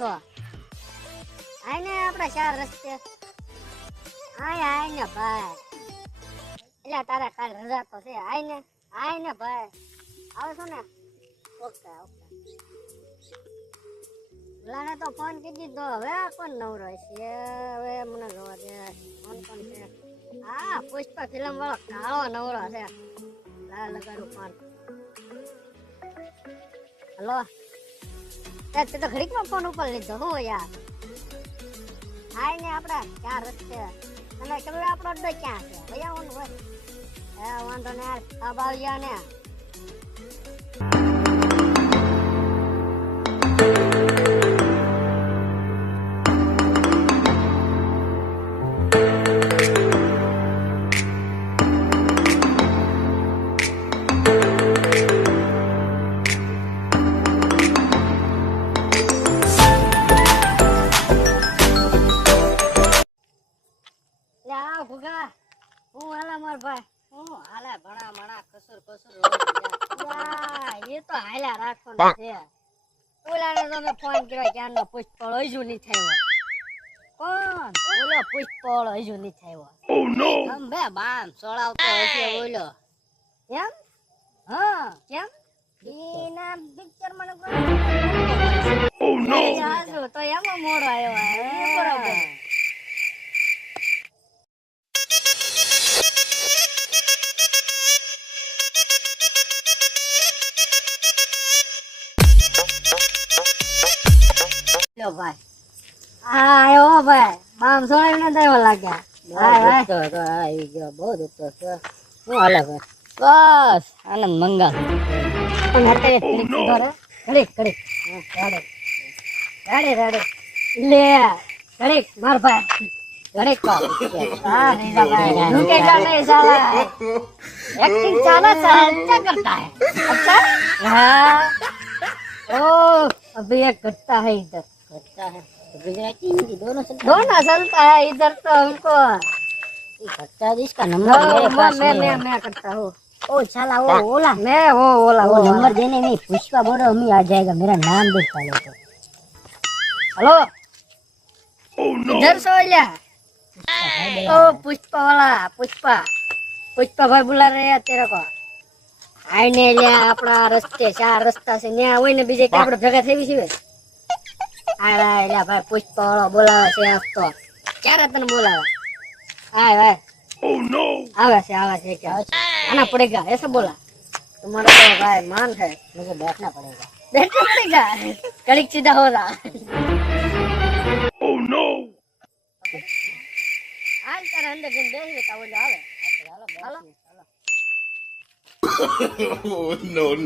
છો આઈને આપડા ચાર રસ્તે આઈને ભાઈ એટલે તારા કાલ રજા તો છે આઈને ભાઈ આવો છો ને ઓકે લાને તો ફોન કરી દીધો હવે કોણ નવરો છે હવે મને જોવા દે કોણ છે હા પુષ્પા ફિલ્મ વાળો કાળો નવરો છે લા લગાડું ફોન હલો તે તો ઘડીકમાં ફોન ઉપર લીધો હો યાર આઈને આપડા ચાર રસ્તે અને ખબર આપણો અડ્ડો ક્યાં છે ભૈયા ઓન હોય વાંધો ને યાર આ બાવ્યા ને હું હાલા માર ભાઈ હું હાલે ભણા મણા કસુર એ તો હાલ્યા રાખવાનો છે ઓલાને તમે ફોન કર્યો ક્યારનો પુષ્પળ હજુ નહીં થયો કોણ ઓલો પુષ્પળ હજુ નહીં થયો ઓ નો બે બામ સોળાવતો હશે ઓલો એમ હા કેમ એના પિક્ચર મને ઓ નો તો એમાં મોડો આવ્યો બરાબર ભાઈ આયો ભાઈ બામ સોળાવીને દેવા લાગ્યા ભાઈ તો આવી ગયો બહુ દુખતો છે હું હાલે ભાઈ બસ આનંદ મંગલ પણ અત્યારે ઘડીક રાડે લે ઘડીક માર ભાઈ ઘડીક હા રીજા ભાઈ रुके जा नहीं साला एक्टिंग चाला अच्छा करता है अच्छा हाँ ओ अभी एक घटता है इधर घटता है गुजराती हिंदी दोनों चलता है इधर तो हमको घटता है इसका नंबर मेरे पास मैं करता हूँ ओ साला वो ओला मैं वो ओला वो नंबर देने में पुष्पा बोलो हमें आ जाएगा मेरा नाम देख पाले तो हेलो इधर सो लिया ओ पुष्पा वाला पुष्पा भाई बुला रहे हैं तेरे को आने लिया अपना रस्ते चार रस्ता से न्या होय ने बीजे આપણે ભેગા થઈ છીએ આય લ્યા ભાઈ પુષ્પા વાળો બોલાવે છે આજ તો ક્યારે તને બોલાવે આય ઓ નો આવે છે क्या आना पड़ेगा ऐसा बोला तुम्हारा तो भाई मान है मुझे बैठना पड़ेगा कड़िक सीधा हो रहा ओ नो आज तेरे अंदर दिन देख लेता वो जावे हेलो Oh, no.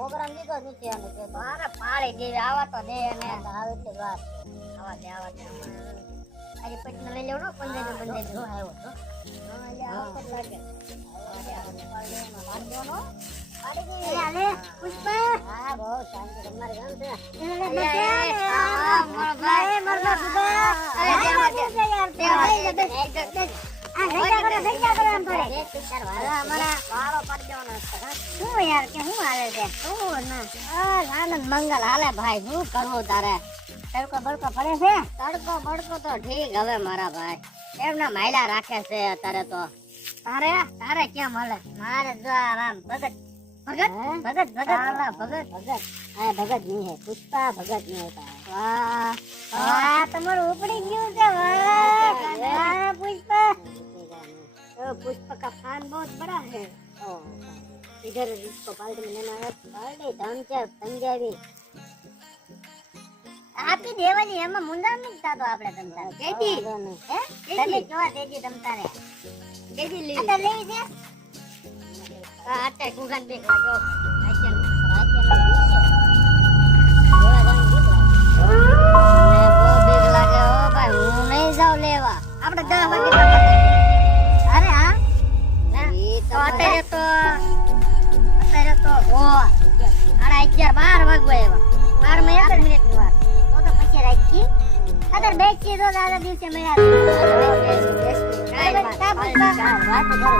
પ્રોગ્રામ લીધો નથી અને કે મારે પાડી દેવી આવા તો દે અને આવે તે વાત આવા દે આજે પટના લઈ લેવો 15 બંને જો આવ્યો તો એટલે આવો તો લાગે પાડી દે આલે પુષ્પા હા બહુ શાંતિ તમારે ગામ છે મારો ભાઈ મરવા સુધા અરે યાર ભૈયા કરો એમ પડે પિક્ચર વાળા મારા વાળો પડ દેવાનો છે શું યાર કે હું હાલે છે શું ના આનંદ મંગલ હાલે ભાઈ શું કરવું તારે તડકો બડકો પડે છે તડકો બડકો તો ઠીક હવે મારા ભાઈ એમના માયલા રાખે છે અત્યારે તો તારે કેમ હાલે મારે જો આરામ ભગત नहीं है पुष्पा भगत नहीं होता है वाह तुम्हारे उपड़ी क्यों से वाह पुष्पा पुष्पा का फैन बहुत बड़ा है इधर इसको बाल्टी में लेना है बाल्टी धमचर पंजाबी आपकी देवाली एमा मुंडा मिलता तो आपने तमता तेजी हैं तेजी केवा तेजी तमता रे तेजी ली आता ले दे आटे गुगन पे खाजो आचन देवा जान गीत लागे वो बीक लागे ओ भाई હું નહીં જાવ લેવા આપણે 10 વાગે પકડતા. અરે હા તો અત્યારે તો ઓ 11:30 12 વાગવા એવા 12 માં 11 મિનિટની વાર તો પછી રાખી અદર બેચી તો દાદા દિવસે મળ્યા વાત કરો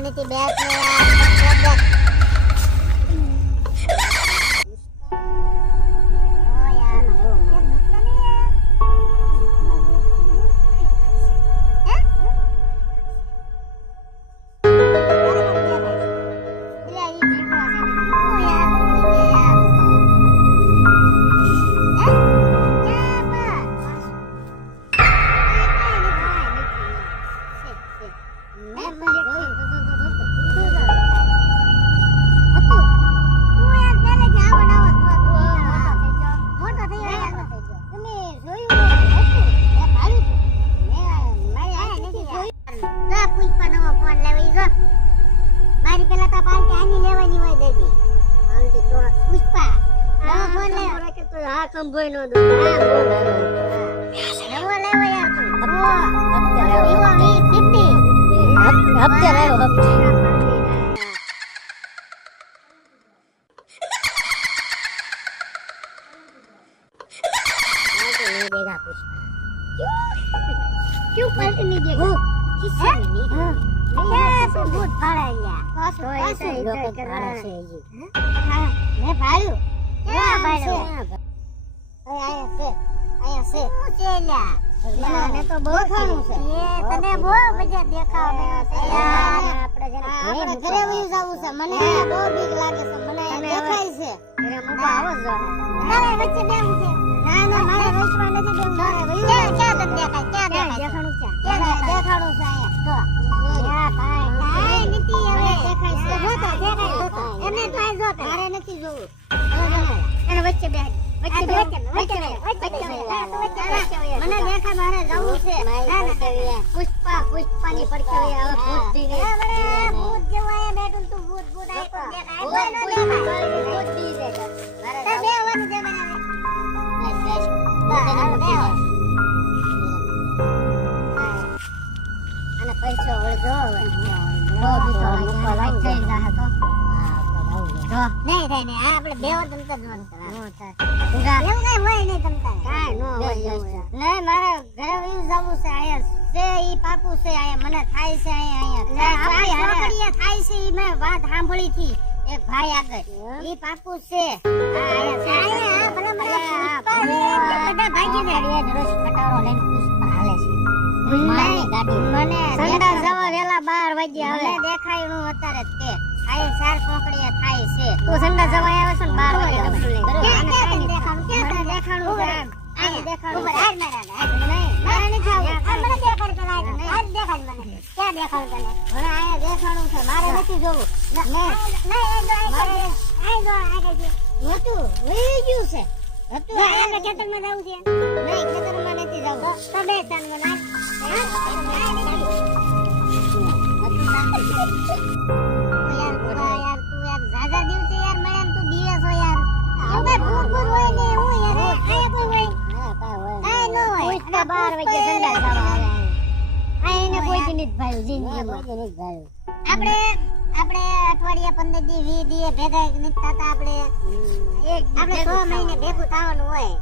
નથી બેટ ને क्यों पलट नहीं देगा किसी ने नहीं क्या तो बहुत भाड़ा लिया तो ऐसा ही कर रहा है जी हां मैं भाड़ू क्या भाड़ू आया से चेला મને તો બહુ ખાણું છે એ તને બહુ મજા દેખાવ છે યાર આપણે ઘરે વયું જાવું છે મને બહુ બીક લાગે છે મને દેખાય છે અરે મુકા આવો જ મારે વચ્ચે બેવું છે ના ના મારે વચમાં નથી બેવું મારે વયું ક્યાં તને દેખાય ક્યાં દેખાણું છે ક્યાં દેખાણું છે આયા તો યા ભાઈ નથી હવે દેખાય છે જો તો દેખાય એને થાય જો મારે નથી જોવું એને વચ્ચે બેહ મને દેખા મારે જવું છે પુષ્પાની પડખે આવે ભૂત દીને ભૂત જેવાય બેઠું તું ભૂત ભૂત આઈ તો દેખાય ભૂત દી દે મારે બેવાનું છે મને અને પૈસો વળજો બહુ બીતો લાગે થઈ જાય તો નહીં થાય ને આપણે બેવ તમતા જોન કરા એવું કઈ હોય નહીં તમતા કાઈ નો હોય નહીં મારે ઘરે વયું જાવું છે આયા છે ઈ પાકું છે આયા મને થાય છે આયા આપણી થાય છે ઈ મેં વાત સાંભળી થી એક ભાઈ આગળ ઈ પાકું છે આયા ભલે મને બધા ભાગી ને એ રસ ફટારો લઈને પુષ્પા હાલે છે મારી ગાડી મને સંડા જવા વેલા 12 વાગ્યા હવે દેખાય નું અત્યારે તે આય ચાર કોકડીયા થાય છે તો સંડા જવા આવે છે ને 12 વાગે ક્યાં દેખાણું છે આય દેખાણું ઉપર આજ મારા નહીં મારા નહીં જાવ આ મને દેખાડ પેલા આજ દેખાડ મને ક્યાં દેખાડ તને મને આયા દેખાણું છે મારે નથી જોવું નહીં આય જો હતું વહી ગયું છે હતું આયા ખેતરમાં જાવું છે નહીં ખેતરમાં નથી જાવું તો બે તન મને દાદા દિવસે યાર મળ્યા તું દિવસ હોય યાર હવે ભૂત ભૂત હોય ને હું યાર આયા કોઈ હોય હા કાઈ નો હોય પુષ્પા 12 વાગે સંડા જવા આવે આ એને કોઈ દી નથી ભાઈ જિંદગીમાં કોઈ નથી ભાઈ આપણે અઠવાડિયા 15 દી 20 દી ભેગા નથી થતા આપણે આપણે 6 મહિને ભેગું થવાનું હોય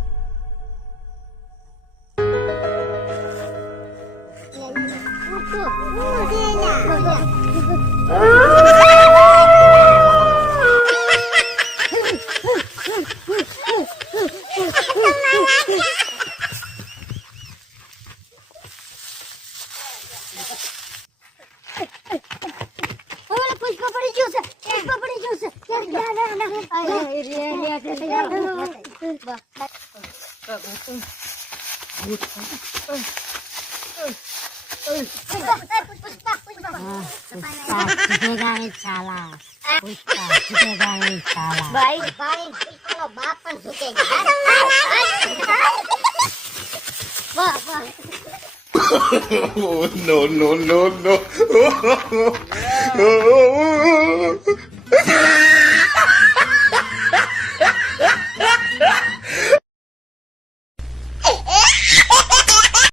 भाई તારો બાપ પણ ઝૂકેગા વાહ વાહ Oh, no, no, no, no.